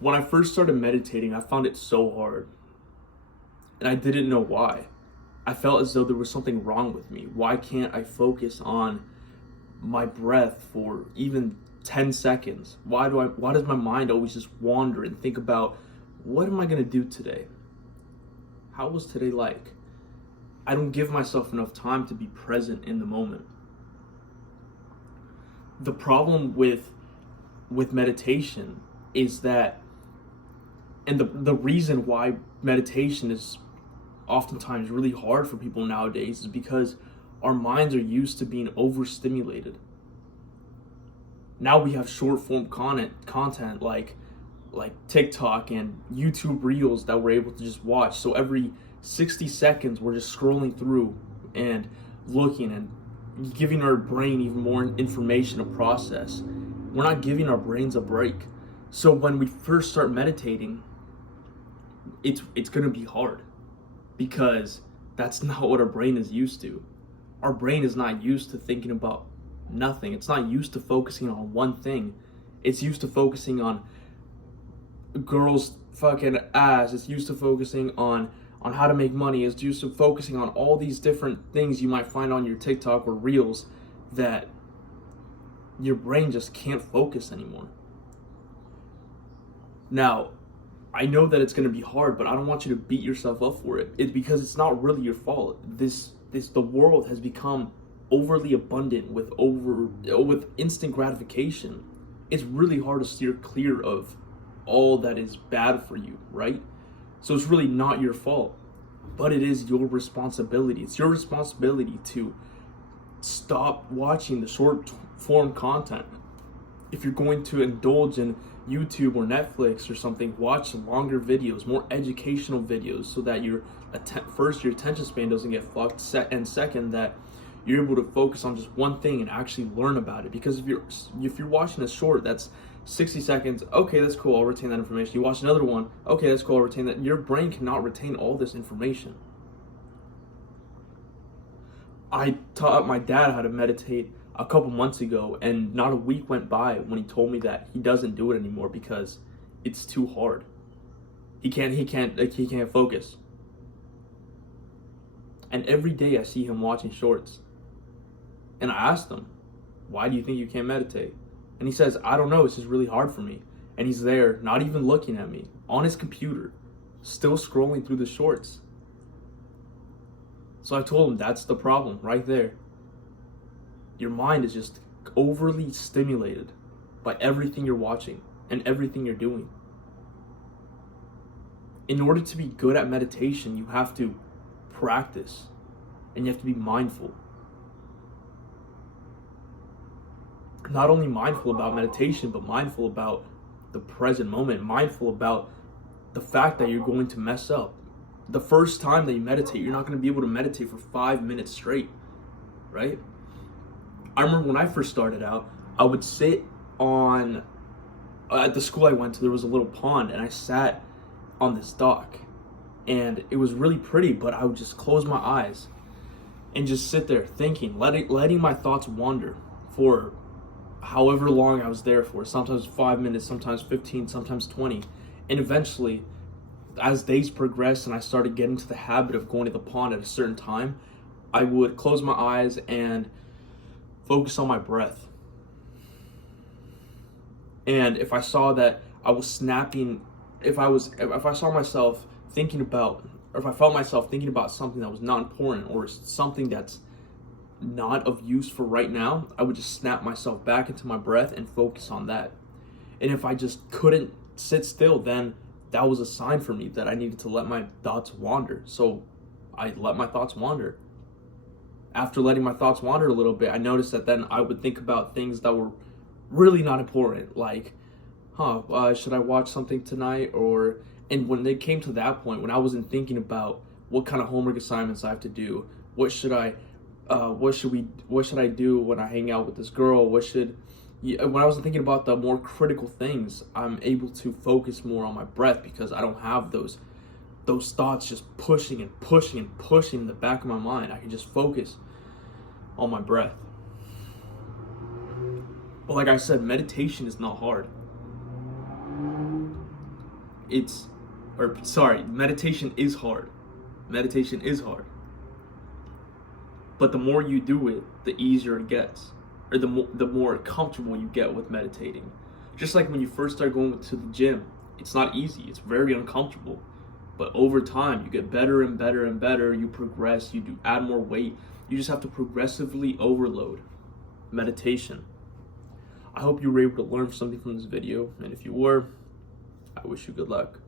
When I first started meditating, I found it so hard, and I didn't know why. I felt as though there was something wrong with me. Why can't I focus on my breath for even 10 seconds? Why does my mind always just wander and think about what am I going to do today? How was today like? I don't give myself enough time to be present in the moment. The problem with meditation is that, and the reason why meditation is oftentimes really hard for people nowadays is because our minds are used to being overstimulated. Now we have short form content like TikTok and YouTube Reels that we're able to just watch. So every 60 seconds we're just scrolling through and looking and giving our brain even more information to process. We're not giving our brains a break. So when we first start meditating, it's going to be hard because that's not what our brain is used to. Our brain is not used to thinking about nothing. It's not used to focusing on one thing. It's used to focusing on girls fucking ass. It's used to focusing on how to make money. It's used to focusing on all these different things you might find on your TikTok or Reels that your brain just can't focus anymore. Now, I know that it's going to be hard, but I don't want you to beat yourself up for it. It's because it's not really your fault. The world has become overly abundant with instant gratification. It's really hard to steer clear of all that is bad for you, right? So it's really not your fault, but it is your responsibility. It's your responsibility to stop watching the short form content. If you're going to indulge in YouTube or Netflix or something, watch longer videos, more educational videos, so that your attention span doesn't get fucked, and second, that you're able to focus on just one thing and actually learn about it. Because if you're watching a short that's 60 seconds, okay, that's cool, I'll retain that information. You watch another one, okay, that's cool, I'll retain that. Your brain cannot retain all this information. I taught my dad how to meditate a couple months ago, and not a week went by when he told me that he doesn't do it anymore because it's too hard. He can't focus. And every day I see him watching shorts. And I asked him, why do you think you can't meditate? And he says, I don't know, it's just really hard for me. And he's there, not even looking at me, on his computer, still scrolling through the shorts. So I told him, that's the problem right there. Your mind is just overly stimulated by everything you're watching and everything you're doing. In order to be good at meditation, you have to practice and you have to be mindful. Not only mindful about meditation, but mindful about the present moment, mindful about the fact that you're going to mess up. The first time that you meditate, you're not going to be able to meditate for 5 minutes straight, right? I remember when I first started out, I would sit at the school I went to, there was a little pond, and I sat on this dock, and it was really pretty, but I would just close my eyes and just sit there thinking, letting my thoughts wander for however long I was there for, sometimes 5 minutes, sometimes 15, sometimes 20. And eventually, as days progressed and I started getting to the habit of going to the pond at a certain time, I would close my eyes and focus on my breath. And if I saw that I was snapping, if I saw myself thinking about, or if I felt myself thinking about something that was not important or something that's not of use for right now, I would just snap myself back into my breath and focus on that. And if I just couldn't sit still, then that was a sign for me that I needed to let my thoughts wander. So I let my thoughts wander. After letting my thoughts wander a little bit, I noticed that then I would think about things that were really not important, like, should I watch something tonight? And when it came to that point, when I wasn't thinking about what kind of homework assignments I have to do, what should I do when I hang out with this girl? When I wasn't thinking about the more critical things, I'm able to focus more on my breath because I don't have those thoughts just pushing and pushing and pushing in the back of my mind. I can just focus on my breath. But like I said, meditation is not hard. meditation is hard. Meditation is hard. But the more you do it, the easier it gets, or the more comfortable you get with meditating. Just like when you first start going to the gym, it's not easy. It's very uncomfortable. But over time, you get better and better and better. You progress. You add more weight. You just have to progressively overload meditation. I hope you were able to learn something from this video, and if you were, I wish you good luck.